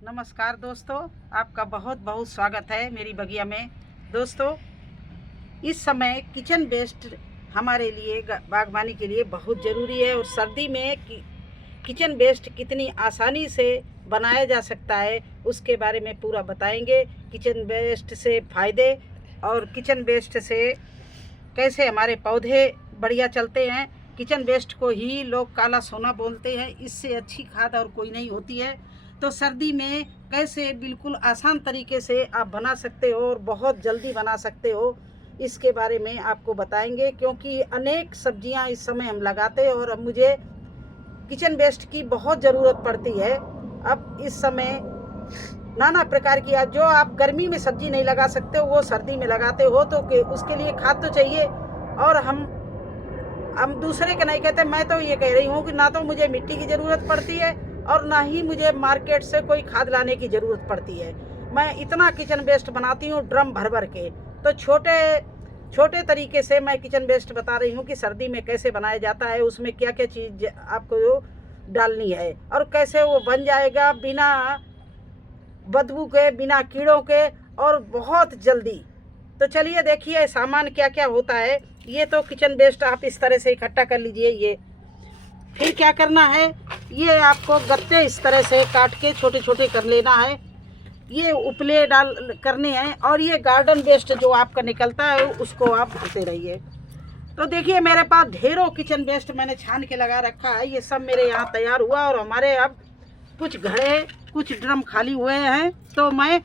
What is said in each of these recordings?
नमस्कार दोस्तों, आपका बहुत बहुत स्वागत है मेरी बगिया में। दोस्तों, इस समय किचन वेस्ट हमारे लिए बागवानी के लिए बहुत ज़रूरी है और सर्दी में किचन वेस्ट कितनी आसानी से बनाया जा सकता है उसके बारे में पूरा बताएंगे। किचन वेस्ट से फ़ायदे और किचन वेस्ट से कैसे हमारे पौधे बढ़िया चलते हैं। किचन वेस्ट को ही लोग काला सोना बोलते हैं, इससे अच्छी खाद और कोई नहीं होती है। तो सर्दी में कैसे बिल्कुल आसान तरीके से आप बना सकते हो और बहुत जल्दी बना सकते हो, इसके बारे में आपको बताएंगे। क्योंकि अनेक सब्जियां इस समय हम लगाते हैं और अब मुझे किचन वेस्ट की बहुत ज़रूरत पड़ती है। अब इस समय नाना प्रकार की, जो आप गर्मी में सब्जी नहीं लगा सकते हो वो सर्दी में लगाते हो, तो उसके लिए खाद तो चाहिए। और हम दूसरे के नहीं कहते, मैं तो ये कह रही हूँ कि ना तो मुझे मिट्टी की ज़रूरत पड़ती है और ना ही मुझे मार्केट से कोई खाद लाने की ज़रूरत पड़ती है। मैं इतना किचन वेस्ट बनाती हूँ ड्रम भर भर के। तो छोटे छोटे तरीके से मैं किचन वेस्ट बता रही हूँ कि सर्दी में कैसे बनाया जाता है, उसमें क्या क्या चीज़ आपको डालनी है और कैसे वो बन जाएगा बिना बदबू के, बिना कीड़ों के और बहुत जल्दी। तो चलिए देखिए सामान क्या क्या होता है। ये तो किचन वेस्ट आप इस तरह से इकट्ठा कर लीजिए। ये फिर क्या करना है, ये आपको गत्ते इस तरह से काट के छोटे छोटे कर लेना है। ये उपले डाल करने हैं और ये गार्डन वेस्ट जो आपका निकलता है उसको आप भरते रहिए। तो देखिए मेरे पास ढेरों किचन वेस्ट मैंने छान के लगा रखा है। ये सब मेरे यहाँ तैयार हुआ और हमारे अब कुछ घड़े, कुछ ड्रम खाली हुए हैं, तो मैं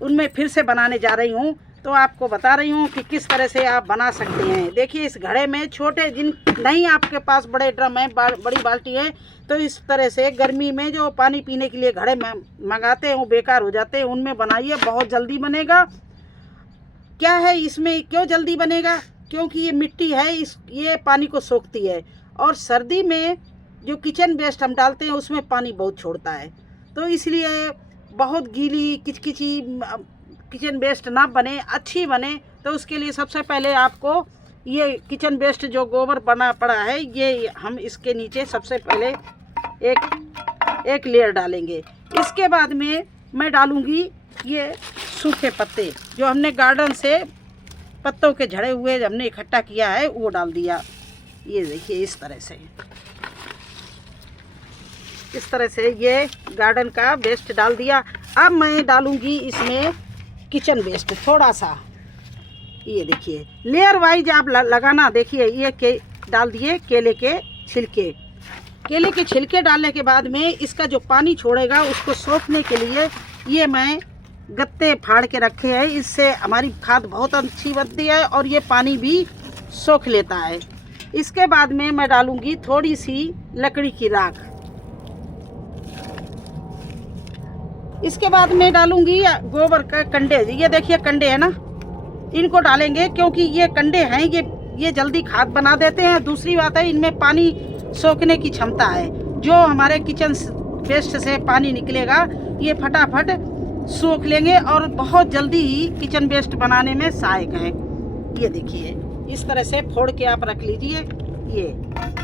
उनमें फिर से बनाने जा रही हूँ। तो आपको बता रही हूँ कि किस तरह से आप बना सकते हैं। देखिए इस घड़े में छोटे, जिन नहीं आपके पास बड़े ड्रम हैं, बड़ी बाल्टी है, तो इस तरह से गर्मी में जो पानी पीने के लिए घड़े मंगाते हैं वो बेकार हो जाते हैं, उनमें बनाइए, बहुत जल्दी बनेगा। क्या है इसमें, क्यों जल्दी बनेगा? क्योंकि ये मिट्टी है, ये पानी को सोखती है और सर्दी में जो किचन वेस्ट हम डालते हैं उसमें पानी बहुत छोड़ता है। तो इसलिए बहुत गीली किचकिची किचन वेस्ट ना बने, अच्छी बने, तो उसके लिए सबसे पहले आपको ये किचन वेस्ट जो गोबर पड़ा है, ये हम इसके नीचे सबसे पहले एक लेयर डालेंगे। इसके बाद में मैं डालूँगी ये सूखे पत्ते, जो हमने गार्डन से पत्तों के झड़े हुए हमने इकट्ठा किया है वो डाल दिया। ये देखिए इस तरह से ये गार्डन का वेस्ट डाल दिया। अब मैं डालूँगी इसमें किचन वेस्ट थोड़ा सा। ये देखिए लेयर वाइज आप लगाना। देखिए ये डाल दिए केले के छिलके डालने के बाद में इसका जो पानी छोड़ेगा उसको सोखने के लिए ये मैं गत्ते फाड़ के रखे हैं। इससे हमारी खाद बहुत अच्छी बनती है और ये पानी भी सोख लेता है। इसके बाद में मैं डालूंगी थोड़ी सी लकड़ी की राख। इसके बाद में डालूंगी गोबर का कंडे। ये देखिए कंडे है ना, इनको डालेंगे क्योंकि ये कंडे हैं, ये जल्दी खाद बना देते हैं। दूसरी बात है इनमें पानी सोखने की क्षमता है। जो हमारे किचन वेस्ट से पानी निकलेगा ये फटाफट सोख लेंगे और बहुत जल्दी ही किचन वेस्ट बनाने में सहायक है। ये देखिए इस तरह से फोड़ के आप रख लीजिए ये,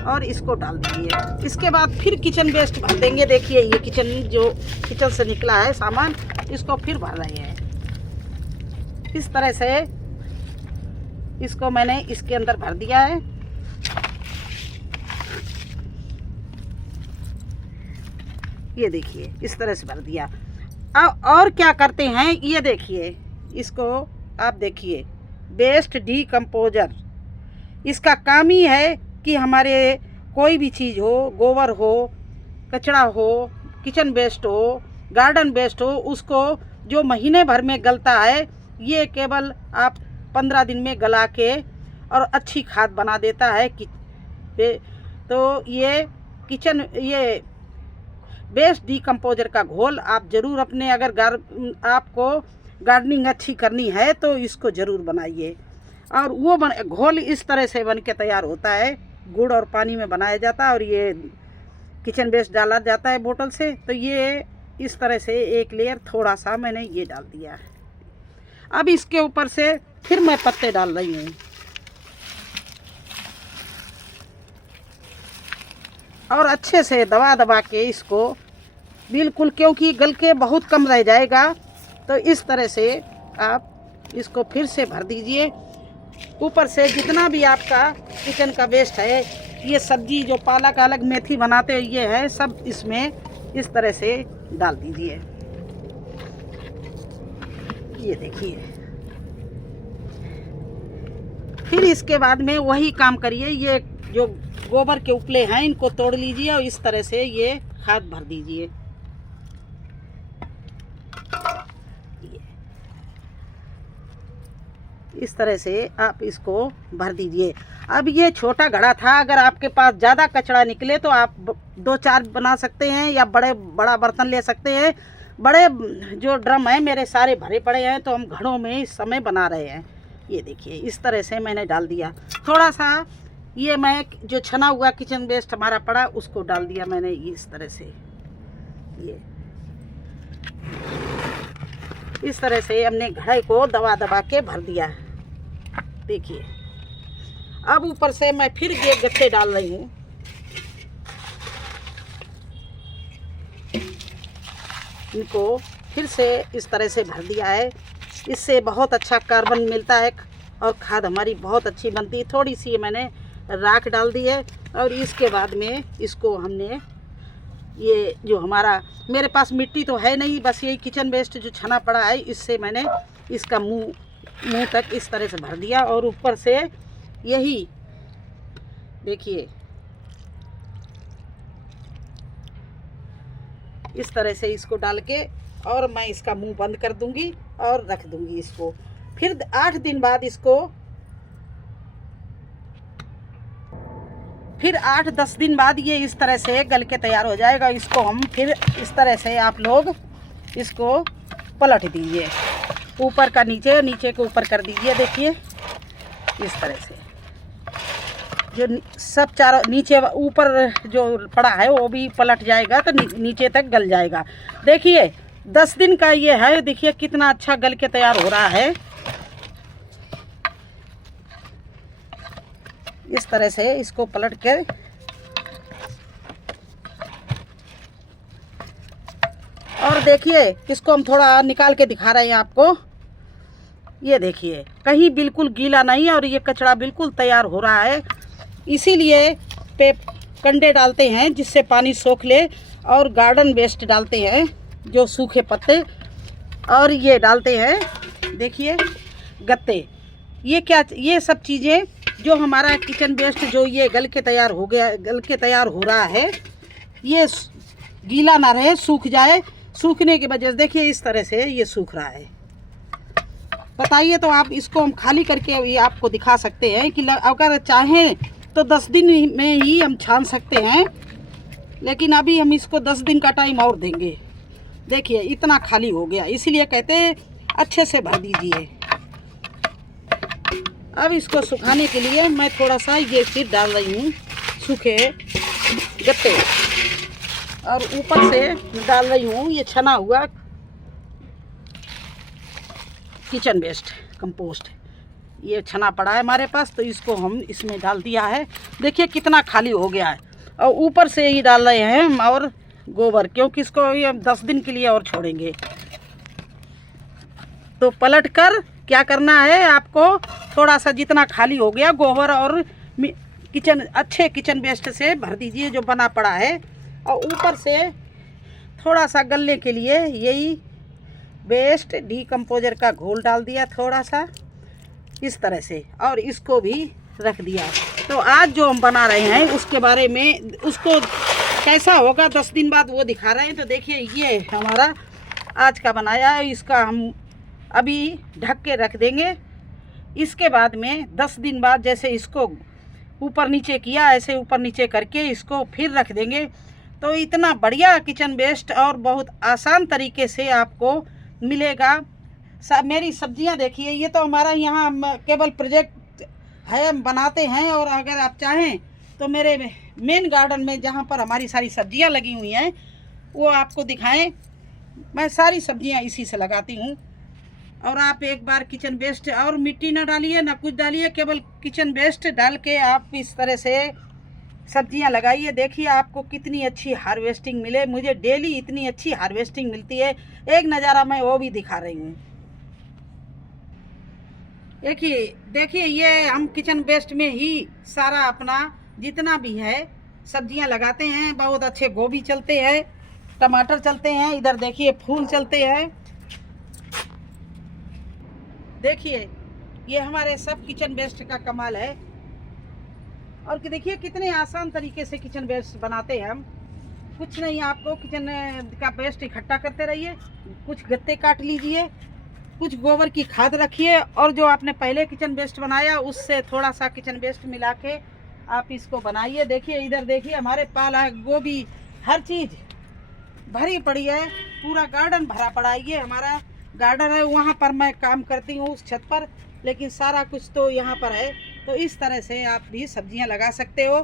और इसको डाल दीजिए। इसके बाद फिर किचन वेस्ट भर देंगे। देखिए ये किचन से निकला है सामान, इसको फिर भर रहे हैं। इस तरह से इसको मैंने इसके अंदर भर दिया है। ये देखिए इस तरह से भर दिया। अब और क्या करते हैं, ये देखिए इसको आप देखिए, वेस्ट डीकम्पोजर। इसका काम ही है कि हमारे कोई भी चीज़ हो, गोबर हो, कचरा हो, किचन वेस्ट हो, गार्डन वेस्ट हो, उसको जो महीने भर में गलता है ये केवल आप 15 दिन में गला के और अच्छी खाद बना देता है। तो ये वेस्ट डीकम्पोजर का घोल आप ज़रूर अपने, अगर आपको गार्डनिंग अच्छी करनी है तो इसको ज़रूर बनाइए। और वो घोल इस तरह से बन के तैयार होता है, गुड़ और पानी में बनाया जाता है और ये किचन वेस्ट डाला जाता है बोतल से। तो ये इस तरह से एक लेयर थोड़ा सा मैंने ये डाल दिया है। अब इसके ऊपर से फिर मैं पत्ते डाल रही हूँ और अच्छे से दबा दबा के इसको बिल्कुल, क्योंकि गल के बहुत कम रह जाएगा। तो इस तरह से आप इसको फिर से भर दीजिए। ऊपर से जितना भी आपका किचन का वेस्ट है, ये सब्जी जो पालक अलग मेथी बनाते हैं, ये है सब इसमें इस तरह से डाल दीजिए। ये देखिए। फिर इसके बाद में वही काम करिए, ये जो गोबर के उपले हैं इनको तोड़ लीजिए और इस तरह से ये खाद भर दीजिए। इस तरह से आप इसको भर दीजिए। अब ये छोटा घड़ा था, अगर आपके पास ज़्यादा कचरा निकले तो आप 2-4 बना सकते हैं या बड़ा बर्तन ले सकते हैं। बड़े जो ड्रम है मेरे सारे भरे पड़े हैं, तो हम घड़ों में इस समय बना रहे हैं। ये देखिए, इस तरह से मैंने डाल दिया। थोड़ा सा ये मैं जो छना हुआ किचन वेस्ट हमारा पड़ा उसको डाल दिया मैंने इस तरह से। ये इस तरह से हमने घड़े को दबा दबा के भर दिया। देखिए, अब ऊपर से मैं फिर ये गत्ते डाल रही हूँ। इनको फिर से इस तरह से भर दिया है। इससे बहुत अच्छा कार्बन मिलता है और खाद हमारी बहुत अच्छी बनती है। थोड़ी सी मैंने राख डाल दी है और इसके बाद में इसको हमने ये जो हमारा मेरे पास मिट्टी तो है नहीं, बस यही किचन वेस्ट जो छना पड़ा है, इससे मैंने इसका मुंह तक इस तरह से भर दिया। और ऊपर से यही देखिए, इस तरह से इसको डाल के और मैं इसका मुंह बंद कर दूंगी और रख दूंगी इसको। फिर 8 दिन बाद इसको, फिर 8-10 दिन बाद ये इस तरह से गल के तैयार हो जाएगा। इसको हम फिर इस तरह से आप लोग इसको पलट दीजिए, ऊपर का नीचे, नीचे को ऊपर कर दीजिए। देखिए, इस तरह से जो सब चारों नीचे ऊपर जो पड़ा है वो भी पलट जाएगा, तो नीचे तक गल जाएगा। देखिए 10 दिन का ये है। देखिए कितना अच्छा गल के तैयार हो रहा है। इस तरह से इसको पलट कर और देखिए, इसको हम थोड़ा निकाल के दिखा रहे हैं आपको। ये देखिए, कहीं बिल्कुल गीला नहीं और ये कचरा बिल्कुल तैयार हो रहा है। इसीलिए पे कंडे डालते हैं जिससे पानी सोख ले, और गार्डन वेस्ट डालते हैं जो सूखे पत्ते, और ये डालते हैं देखिए गत्ते। ये क्या, ये सब चीज़ें जो हमारा किचन वेस्ट जो ये गल के तैयार हो गया, गल के तैयार हो रहा है, ये गीला ना रहे, सूख जाए। सूखने की वजह से देखिए इस तरह से ये सूख रहा है। बताइए, तो आप इसको हम खाली करके ये आपको दिखा सकते हैं कि अगर चाहें तो 10 दिन में ही हम छान सकते हैं, लेकिन अभी हम इसको 10 दिन का टाइम और देंगे। देखिए इतना खाली हो गया, इसीलिए कहते हैं अच्छे से भर दीजिए। अब इसको सुखाने के लिए मैं थोड़ा सा ये फिर डाल रही हूँ सूखे गत्ते, और ऊपर से डाल रही हूँ ये छना हुआ किचन वेस्ट कंपोस्ट। ये छना पड़ा है हमारे पास, तो इसको हम इसमें डाल दिया है। देखिए कितना खाली हो गया है। और ऊपर से ही डाल रहे हैं हम और गोबर, क्योंकि इसको ये 10 दिन के लिए और छोड़ेंगे। तो पलट कर क्या करना है आपको, थोड़ा सा जितना खाली हो गया गोबर और किचन अच्छे किचन वेस्ट से भर दीजिए जो बना पड़ा है। और ऊपर से थोड़ा सा गलने के लिए यही वेस्ट डीकम्पोजर का घोल डाल दिया थोड़ा सा इस तरह से, और इसको भी रख दिया। तो आज जो हम बना रहे हैं उसके बारे में, उसको कैसा होगा 10 दिन बाद वो दिखा रहे हैं। तो देखिए ये हमारा आज का बनाया है, इसका हम अभी ढक के रख देंगे। इसके बाद में 10 दिन बाद जैसे इसको ऊपर नीचे किया, ऐसे ऊपर नीचे करके इसको फिर रख देंगे। तो इतना बढ़िया किचन वेस्ट और बहुत आसान तरीके से आपको मिलेगा। मेरी सब्जियां देखिए, ये तो हमारा यहाँ केवल प्रोजेक्ट है, हम बनाते हैं। और अगर आप चाहें तो मेरे मेन गार्डन में जहाँ पर हमारी सारी सब्जियां लगी हुई हैं वो आपको दिखाएं। मैं सारी सब्जियां इसी से लगाती हूँ। और आप एक बार किचन वेस्ट, और मिट्टी ना डालिए ना कुछ डालिए, केवल किचन वेस्ट डाल के आप इस तरह से सब्जियां लगाइए, देखिए आपको कितनी अच्छी हार्वेस्टिंग मिले। मुझे डेली इतनी अच्छी हार्वेस्टिंग मिलती है। एक नज़ारा मैं वो भी दिखा रही हूँ। देखिए देखिए, ये हम किचन वेस्ट में ही सारा अपना जितना भी है सब्जियां लगाते हैं। बहुत अच्छे गोभी चलते हैं, टमाटर चलते हैं, इधर देखिए फूल चलते हैं। देखिए ये हमारे सब किचन वेस्ट का कमाल है। और देखिए कितने आसान तरीके से किचन वेस्ट बनाते हैं हम। कुछ नहीं, आपको किचन का वेस्ट इकट्ठा करते रहिए, कुछ गत्ते काट लीजिए, कुछ गोबर की खाद रखिए, और जो आपने पहले किचन वेस्ट बनाया उससे थोड़ा सा किचन वेस्ट मिला के आप इसको बनाइए। देखिए इधर देखिए हमारे पाला गोभी हर चीज़ भरी पड़ी है, पूरा गार्डन भरा पड़ा है। ये हमारा गार्डन है, वहाँ पर मैं काम करती हूँ उस छत पर, लेकिन सारा कुछ तो यहाँ पर है। तो इस तरह से आप भी सब्जियाँ लगा सकते हो।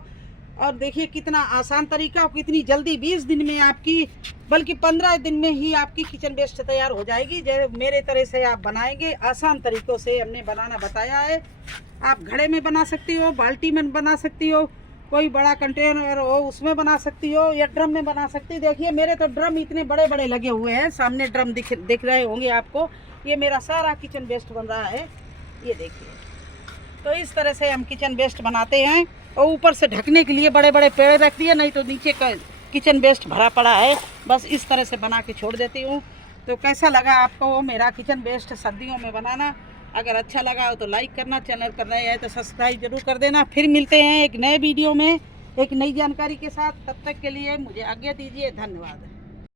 और देखिए कितना आसान तरीका और कितनी जल्दी, 20 दिन में आपकी, बल्कि 15 दिन में ही आपकी किचन वेस्ट तैयार हो जाएगी। जैसे मेरे तरह से आप बनाएंगे, आसान तरीक़ों से हमने बनाना बताया है। आप घड़े में बना सकती हो, बाल्टी में बना सकती हो, कोई बड़ा कंटेनर हो उसमें बना सकती हो, या ड्रम में बना सकती हो। देखिए मेरे तो ड्रम इतने बड़े बड़े लगे हुए हैं, सामने ड्रम दिख रहे होंगे आपको। ये मेरा सारा किचन वेस्ट बन रहा है, ये देखिए। तो इस तरह से हम किचन वेस्ट बनाते हैं, और ऊपर से ढकने के लिए बड़े बड़े पेड़ रख दिए, नहीं तो नीचे का किचन वेस्ट भरा पड़ा है। बस इस तरह से बना के छोड़ देती हूँ। तो कैसा लगा आपको वो मेरा किचन वेस्ट सर्दियों में बनाना? अगर अच्छा लगा हो तो लाइक करना, चैनल पर नए आए तो सब्सक्राइब जरूर कर देना। फिर मिलते हैं एक नए वीडियो में एक नई जानकारी के साथ। तब तक के लिए मुझे आज्ञा दीजिए, धन्यवाद।